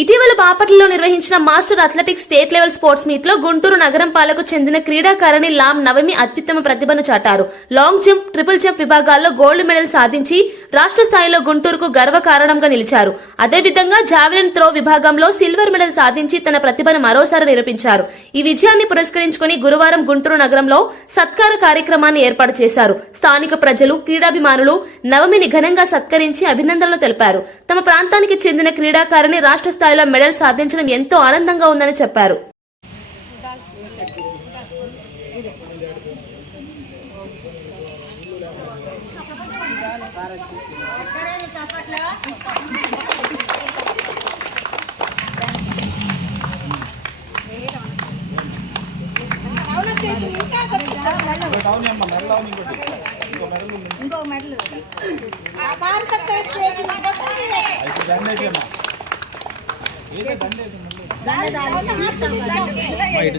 ఇటీవల బాపట్లలో నిర్వహించిన master athletics state level sports meet లో గుంటూరు నగరం పాలకు చెందిన క్రీడాకారిణి లామ్ నవమి అత్యుత్తమ ప్రతిభను చాటారు. లాంగ్ జంప్, ట్రిపుల్ జంప్ విభాగాల్లో గోల్డ్ మెడల్ సాధించి రాష్ట్ర స్థాయిలో గుంటూరుకు గర్వకారణంగా నిలిచారు. అదేవిధంగా జావెలిన్ త్రో విభాగంలో సిల్వర్ మెడల్ సాధించి తన ప్రతిభను మరోసారి నిరూపించారు. ఈ విజయాన్ని పురస్కరించుకుని గురువారం గుంటూరు నగరంలో సత్కార కార్యక్రమాన్ని ఏర్పాటు చేశారు. స్థానిక ప్రజలు, క్రీడాభిమానులు నవమిని ఘనంగా సత్కరించి అభినందనలు తెలిపారు. తమ ప్రాంతానికి చెందిన క్రీడాకారిణి రాష్ట్ర స్థాయిలో మెడల్ సాధించడం ఎంతో ఆనందంగా ఉందని చెప్పారు.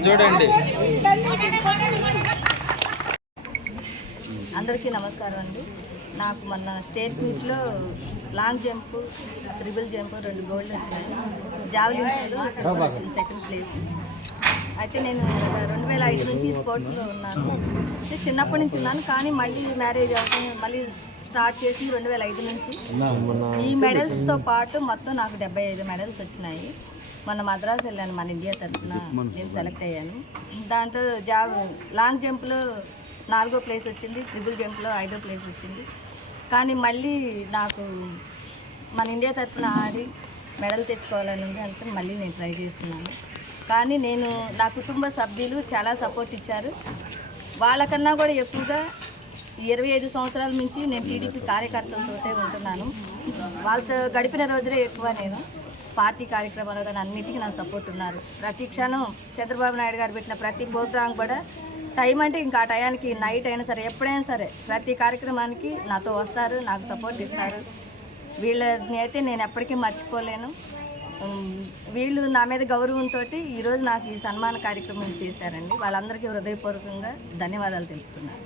చూడండి. అందరికీ నమస్కారం అండి. నాకు మొన్న స్టేట్ మీట్లో long jump, triple jump 2 gold వచ్చినాయి. జావెలిన్స్లో సెకండ్ ప్లేస్. అయితే నేను 2005 నుంచి స్పోర్ట్స్లో ఉన్నాను. అంటే చిన్నప్పటి నుంచి ఉన్నాను, కానీ మళ్ళీ మ్యారేజ్ అవుతుంది, మళ్ళీ స్టార్ట్ చేసి 2005 నుంచి. ఈ మెడల్స్తో పాటు మొత్తం నాకు 75 మెడల్స్ వచ్చినాయి. మొన్న మద్రాసు వెళ్ళాను, మన ఇండియా తరఫున నేను సెలెక్ట్ అయ్యాను. దాంట్లో లాంగ్ జంప్లో 4వ ప్లేస్ వచ్చింది, ట్రిపుల్ జంప్లో 5వ ప్లేస్ వచ్చింది. కానీ మళ్ళీ నాకు మన ఇండియా తరఫున ఆడి మెడల్ తెచ్చుకోవాలని ఉంది, అందుకని మళ్ళీ నేను ట్రై చేస్తున్నాను. కానీ నా కుటుంబ సభ్యులు చాలా సపోర్ట్ ఇచ్చారు. వాళ్ళకన్నా కూడా ఎక్కువగా 25 సంవత్సరాల నుంచి నేను టీడీపీ కార్యకర్తలతోటే ఉంటున్నాను. వాళ్ళతో గడిపిన రోజులే ఎక్కువ. నేను పార్టీ కార్యక్రమాలు కానీ అన్నిటికీ నాకు సపోర్ట్ ఉన్నారు. ప్రతి క్షణం చంద్రబాబు నాయుడు గారు పెట్టిన ప్రతి ప్రోగ్రాం కూడా టైం అంటే ఇంకా ఆ టయానికి నైట్ అయినా సరే, ఎప్పుడైనా సరే ప్రతి కార్యక్రమానికి నాతో వస్తారు, నాకు సపోర్ట్ ఇస్తారు. వీళ్ళని అయితే నేను ఎప్పటికీ మర్చిపోలేను. వీళ్ళు నా మీద గౌరవంతో ఈరోజు నాకు ఈ సన్మాన కార్యక్రమం చేశారండి. వాళ్ళందరికీ హృదయపూర్వకంగా ధన్యవాదాలు తెలుపుతున్నాను.